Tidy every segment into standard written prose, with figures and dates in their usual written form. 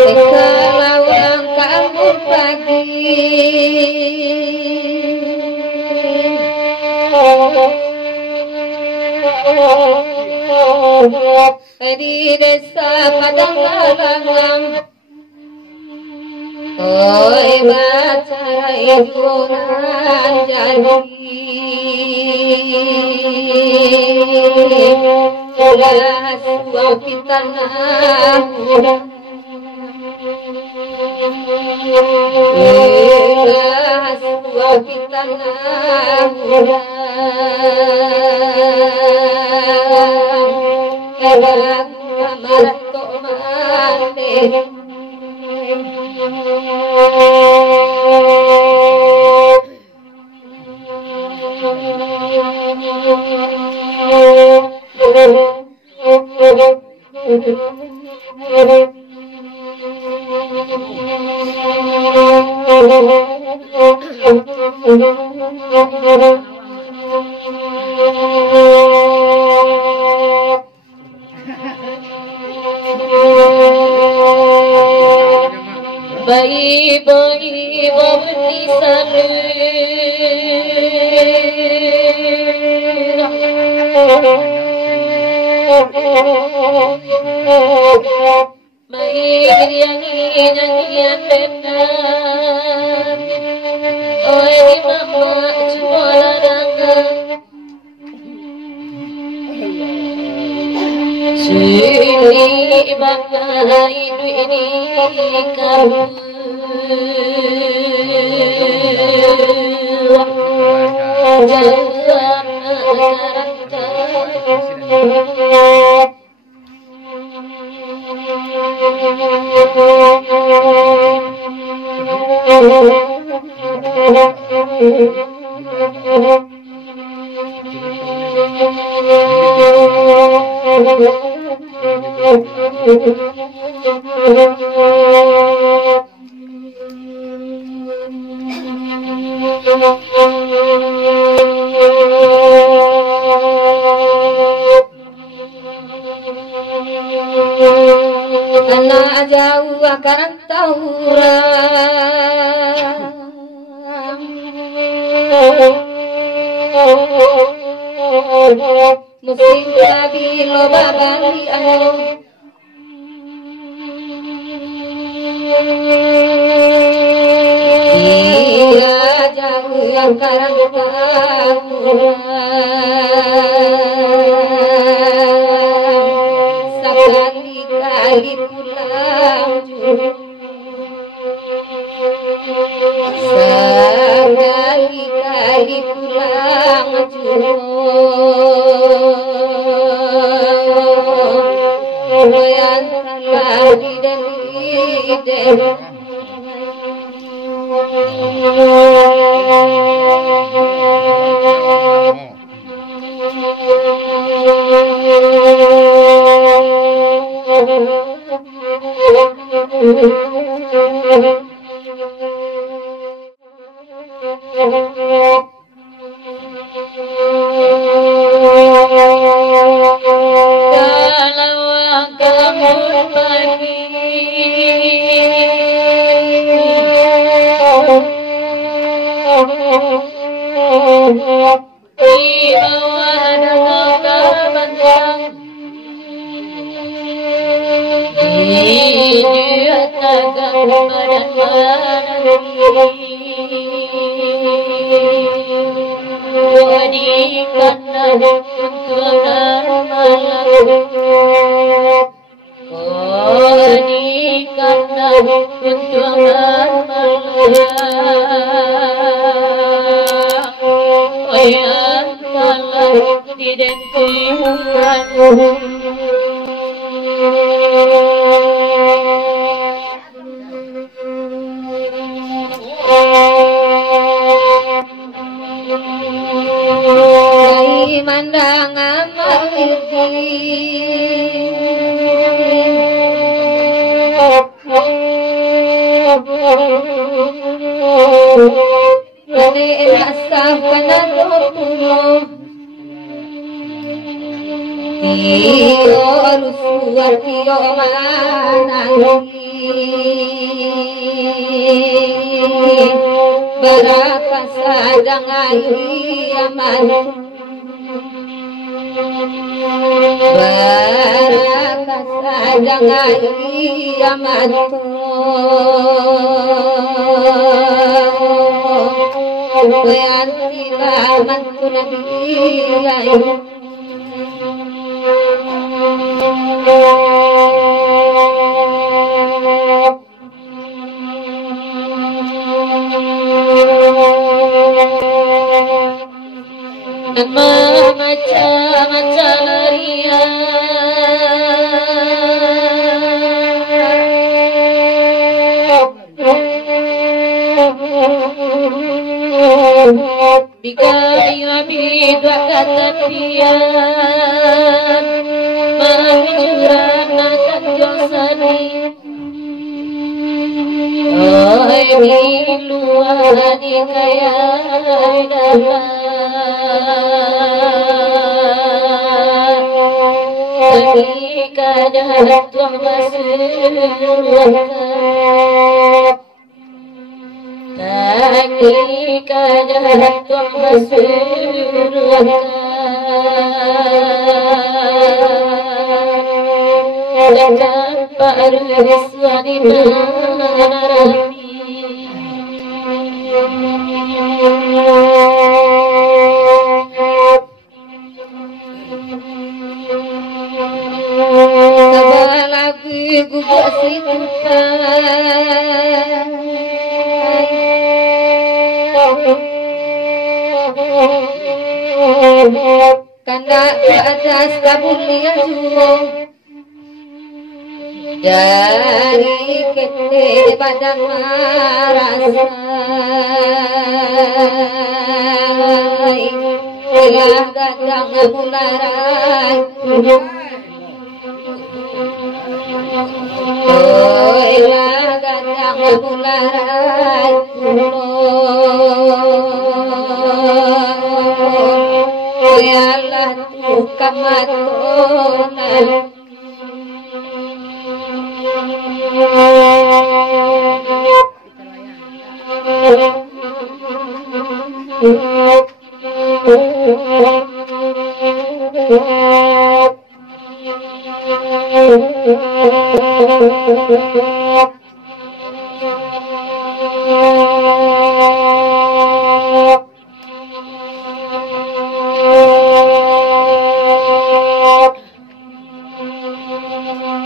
Sekalawang kamu pagi di desa Padang Galang, oi baca iburan jadi jelas wapi tanah jelas wapi tanah bayi-bayi berpisah bayi yang nyanyian benar oi mama cuma sini bangga hidup ini kamu jalan anak jauh akan tahu musim babi loba bali dia jauh yang karang tahu sekali-kali pulang sekali-kali pulang yang lagi dan ide mandang amal Rusuartiyo manangi Baraka sadangai aman Baraka sadangai aman Bayanti laman kunabiyai Maca-maca ria Bikayu bidwa katapian Mahijurana kanjosani Oi miluani kaya dapat Ketika jahat Tuhan masyarakat Ketika jahat Tuhan masyarakat Dan baru suami menarami Sabalagu gugup Kanda ke atas kabulian juo Dari kete padang marasai Telah datang bularan Telah datang bularan Yalah tukang matonan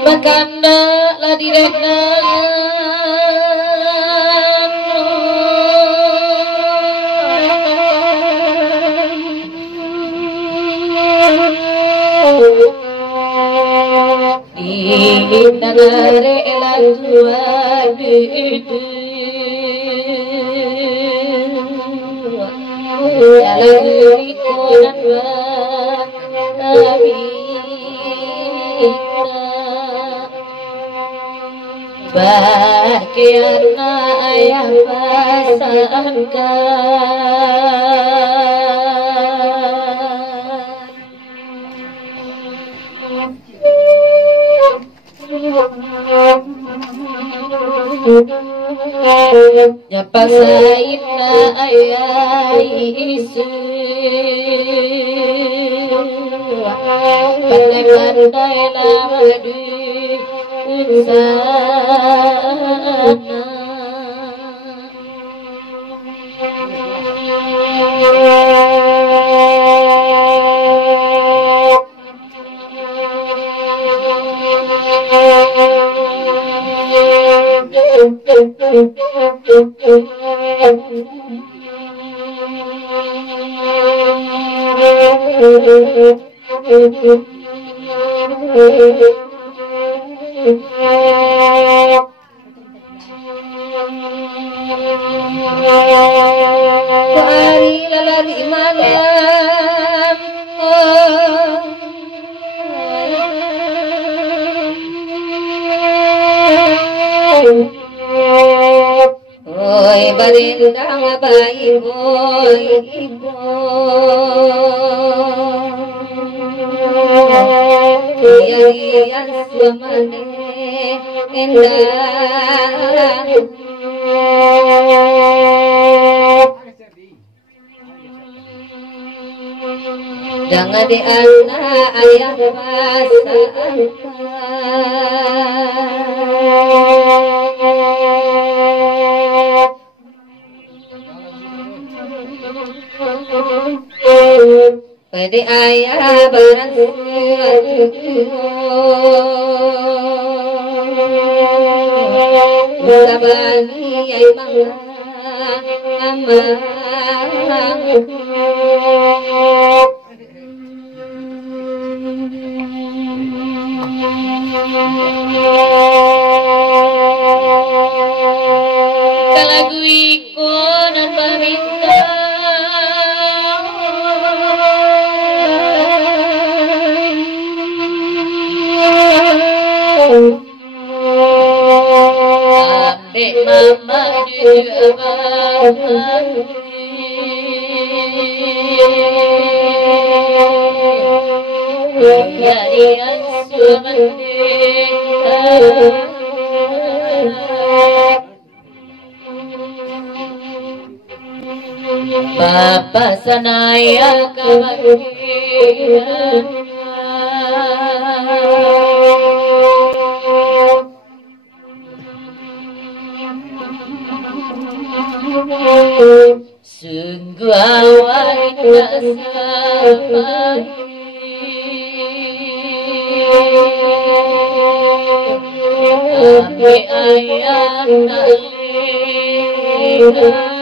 Makanda la direknan di negara elan itu jalan ikonan kami Bakiana ayah pasangkan Nyapa saina ayah isu Pandai-pandai lama di sana Hari lalari malam Oi barindang bayi boy ibu Yarian suamane indah jangan di anak ayah pasangkan pada ayah barang sabani ay mga amang kalagui ko ng paminta ambil mama jualan jadi Bapa sanaya kebahagiaan sungguh awal tak sampai ambil ayam tak lihat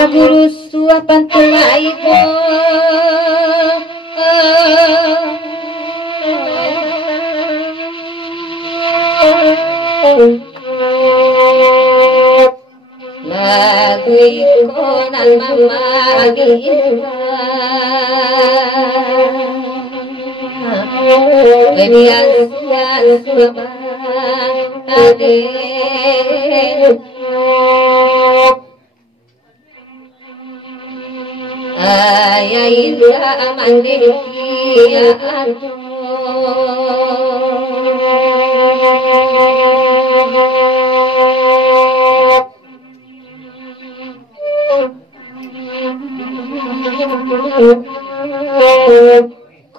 lagu rusuh pantai ibu lagu ikonan mama gila kebiasaan suabang adik ayah indah mandiri ya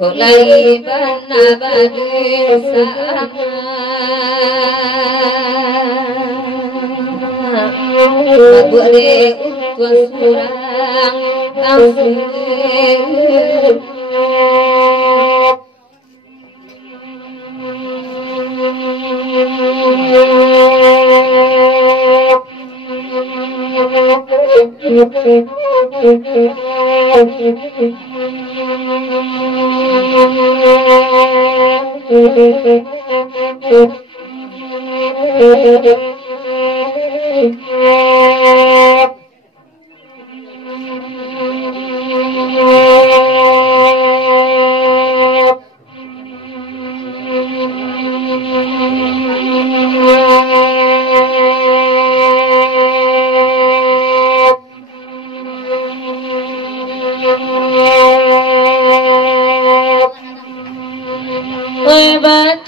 Kolai bana badun sama boleh untuk surang langsung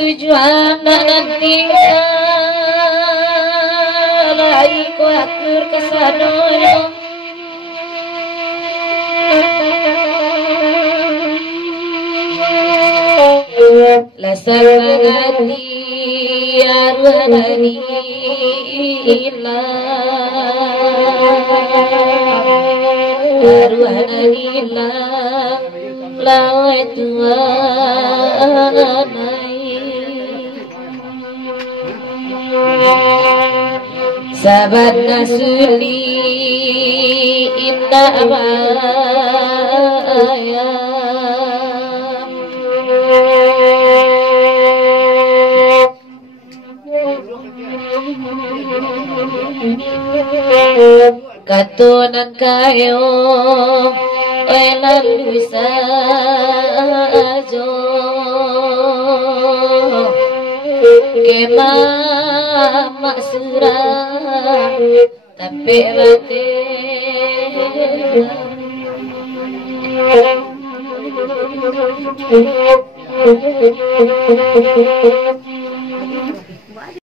tujuan nanti lagi ku atur kesana lasal ngati arwani ilah lawe tuan sahabat nasuli inna abaya katunan kayo elan bisa ajo kemah maksura tapi mati